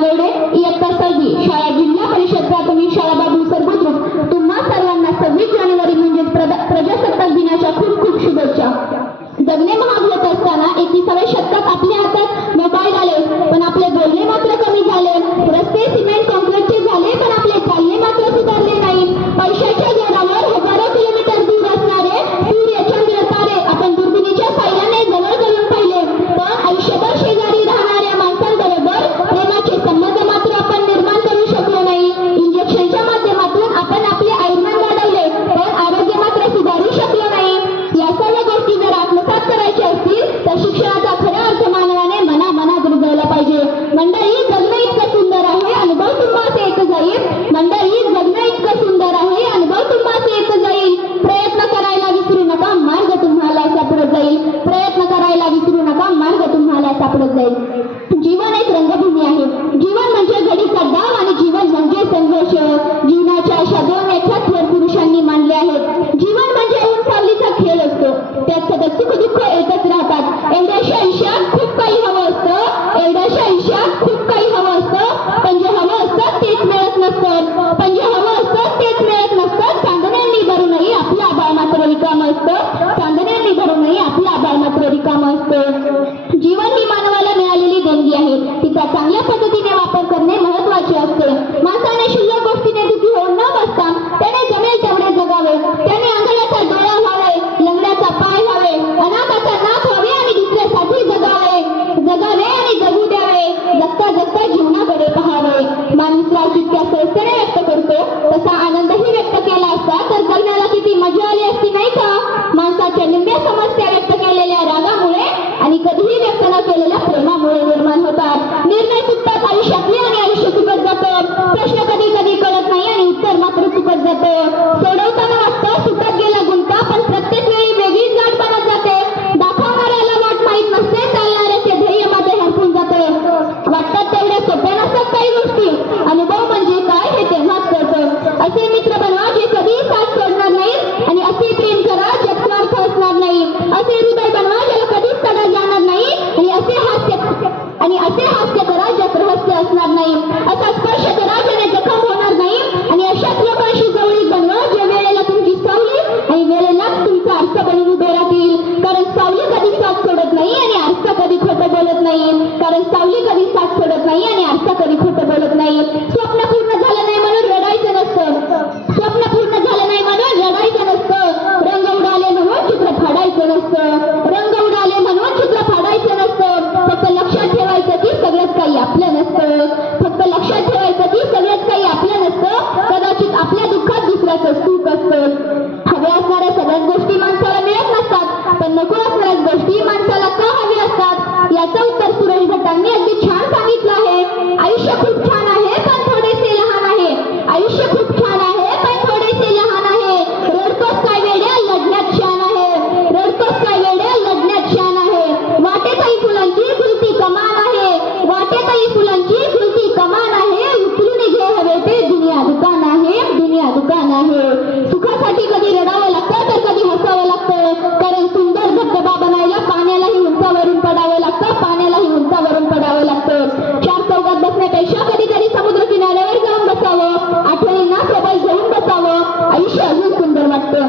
नागवडे, इयत्ता 6वी, शाळा जिल्हा परिषद प्राथमिक शाळा बाबुलसर बुद्रुक. तुम्हा सर्वांना 26 जानेवारी म्हणजेच प्रजासत्ताक दिनाच्या खूप खूप शुभेच्छा. जगणे महाग होत असताना 21व्या शतकात आपल्या हातात मोबाईल आले, पण आपले बोलणे मात्र कमी झाले. रस्ते सिमेंट कॉन्क्रीटचे झाले, पण आपले चालणे मात्र सुधारले नाही. पैशाच्या जोरावर हजारो किलोमीटर दूर असणारे सूर्य चंद्र तारे आपण दूरबिणीच्या साह्याने जवळ करून पाहिले, पण आयुष्यभर शेजारी राहणाऱ्या माणसांबरोबर प्रेमाचे संबंध मात्र आपण निर्माण करू शकलो नाही. इंजेक्शनच्या माध्यमातून आपण आपले आयुर्मान वाढवले, पण आरोग्य मात्र सुधारू शकलो नाही. या सर्व गोष्टी जर आत्मसात करायच्या असतील तर शिक्षणाचा खरा अर्थ मानवाने मनामनात रुजवला पाहिजे. मंडळी, जगणं इतकं सुंदर आहे, अनुभव तुम्हास येत जाईल. मंडळी, जगणं इतकं सुंदर आहे, अनुभव तुम्हास येत जाईल. प्रयत्न करायला विसरू नका, मार्ग तुम्हाला सापडत जाईल. प्रयत्न करायला विसरू नका, मार्ग तुम्हाला सापडत जाईल. जीवन एक रंगभूमी आहे. जीवन म्हणजे घडीचा डाव आणि जीवन म्हणजे संघर्ष. जीवनाच्या अशा दोन व्याख्या थोर पुरुषांनी मांडल्या आहेत. जीवन म्हणजे ऊन सावलीचा खेळ असतो, त्यात सतत सुख दुःख येतच राहतात. एवढ्याशा आयुष्यात खूप काही हवं असतं, एवढ्याशा आयुष्यात खूप काही हवं असतं, पण जे हवं असतं तेच मिळत नसतं. पण जे हवं असतं तेच मिळत नसतं. चांदण्यांनी भरूनही आपलं आभाळ मात्र रिकामं असतं. चांदण्यांनी भरूनही आपलं आभाळ मात्र रिकामं असतं. जीवन ही मानवाला मिळालेली देणगी आहे, तिचा चांगल्या पद्धतीने वापर करणे महत्वाचे असते. माणसाने क्षुल्लक गोष्टीने दुःखी होऊन न बसता त्याने जमेल तेवढे जगावे. त्याने आंधळ्याचा डोळा व्हावे, लंगड्याचा पाय व्हावे, अनाथाचा नाथ व्हावे आणि दुसऱ्यासाठी जगावे. जगावे आणि जगू द्यावे. जगता जगता जीवनाकडे पहावे. माणूस राग जितक्या सहजतेने व्यक्त करतो तसा आनंदही व्यक्त केला असता तर जगण्याला किती मजा आली असती, नाही का? माणसाच्या निम्म्या समस्या व्यक्त केलेल्या रागामुळे आणि कधीही व्यक्त न केलेल्या प्रेमामुळे निर्माण होतात. निर्णय चुकतात आयुष्यातले आणि आयुष्य चुकत जातं. प्रश्न कधी कधी कळत नाही आणि उत्तर मात्र चुकत जातं. सोडवताना वाटतं सुटत गेला गुंता, पण प्रत्येक वेळी वेगळीच गाठ बनत जाते. दाखवणाऱ्याला वाट माहीत नसते, चालणाऱ्याचे ध्येय मध्ये हरपून जातं. वाटतात तेवढ्या सोप्या नसतात काही गोष्टी. अनुभव म्हणजे काय हे तेव्हाच कळतं. असे मित्र बनवा जे कधी साथ सोडणार नाहीत आणि असे प्रेम करा ज्यात स्वार्थ असणार नाही. असे हृदय बनवा ज्याला कधीच तडा जाणार नाही आणि असे हास्य करा ज्यात रहस्य असणार नाही. असा स्पर्श करा ज्याने जखम होणार नाही आणि अशाच लोकांशी जवळीक बनवा जे वेळेला तुमची सावली आणि वेळेला तुमचा आरसा बनून उभे राहतील. कारण सावली कधी साथ सोडत नाही आणि आरसा कधी खोटं बोलत नाही. कारण सावली कधी साथ सोडत नाही आणि आरसा कधी खोटं बोलत नाही. स्वप्न पूर्ण झालं नाही म्हणून रडायचं नसतं. स्वप्न पूर्ण झालं नाही म्हणून रडायचं नसतं. रंग उडाले म्हणून चित्र फाडायचं नसतं. रंग उडाले म्हणून चित्र फाडायचं नसतं. फक्त लक्षात ठेवायचं की सगळंच काही आपलं नसतं. फक्त लक्षात ठेवायचं की सगळंच काही आपलं नसतं. कदाचित आपल्या दुःखात दुसऱ्याचं सुख असतं. हव्या असणाऱ्या सगळ्याच गोष्टी माणसाला मिळत नसतात, पण नको असणाऱ्याच गोष्टी माणसाला का हव्या असतात याचं उत्तर सुरेश भटांनी अगदी छान सांगितलं आहे. आयुष्य खूप छान आहे पण थोडेसे लहान आहे. आयुष्य खूप छान आहे पण थोडेसे लहान आहे. रडतोस काय वेड्या, लढण्यात शान आहे. रडतोस काय वेड्या, लढण्यात शान आहे. वाटेतही फुलांची फुलती कमान आहे. वाटेतही फुलांची फुलती कमान आहे. उचलून घे हवे ते दुनिया दुकान आहे. दुनिया दुकान आहे. सुखासाठी कधी रडावं लागतं तर कधी हसावं लागतं. कारण सुंदर धबधबा बनायला पाण्यालाही उंचावरून पडावं लागतं. पाण्यालाही उंचावरून पडावं लागतं. चार चौकात बसण्यापेक्षा कधीतरी समुद्र किनाऱ्यावर जाऊन बसावं. आठवणींना सोबत घेऊन बसावं. आयुष्य अजून सुंदर वाटतं.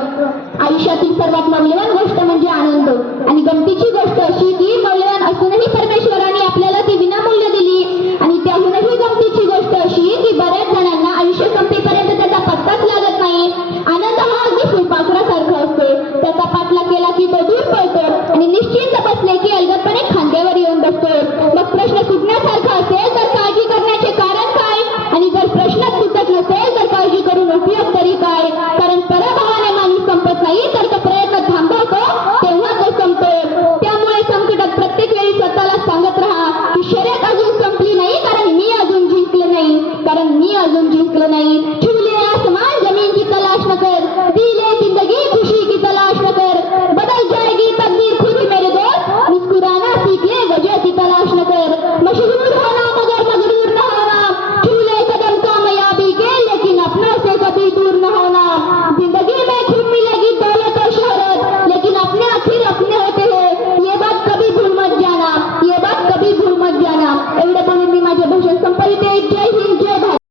आयुष्यातील सर्वात मौल्यवान गोष्ट म्हणजे आनंद. आणि गमतीची गोष्ट अशी की मौल्यवान असूनही परमेश्वराने आपल्याला ती विनामूल्य दिली. आणि त्याहूनही गमतीची गोष्ट अशी की बऱ्याच जणांना आयुष्य संपेपर्यंत त्याचा पत्ताच लागत नाही. आनंद हा अगदी फुलपाखरासारखा असतो. त्याचा पाठलाग केला की तो दूर पळतो आणि निश्चिंत बसले की अलगदपणे खांद्यावर येऊन बसतो. मग प्रश्न सुटण्यासारखा असेल तर काळजी करण्याचे कारण काय? आणि जर प्रश्नच सुटत नसेल तर काळजी करून उपयोग तरी काय? कारण पराभवाने माणूस संपत नाही तर तो प्रयत्न थांबवतो तेव्हा तो संपतो. त्यामुळे संकटात प्रत्येक वेळी स्वतःला सांगत राहा की शर्यत अजून संपली नाही, कारण मी अजून जिंकलो नाही. कारण मी अजून जिंकलो नाही. छूले आसमान जमीन की तलाश न कर, दिले जिंदगी खुशी की तलाश न कर. बदल जाएगी तकदीर खुद ही मेरे दोस्त, मुस्कुराना सीख ले वजह की तलाश न कर. मशहूर होना मगर मगरूर न होना, छूले कदम कामयाबी के लेकिन अपनों से कभी दूर न होना.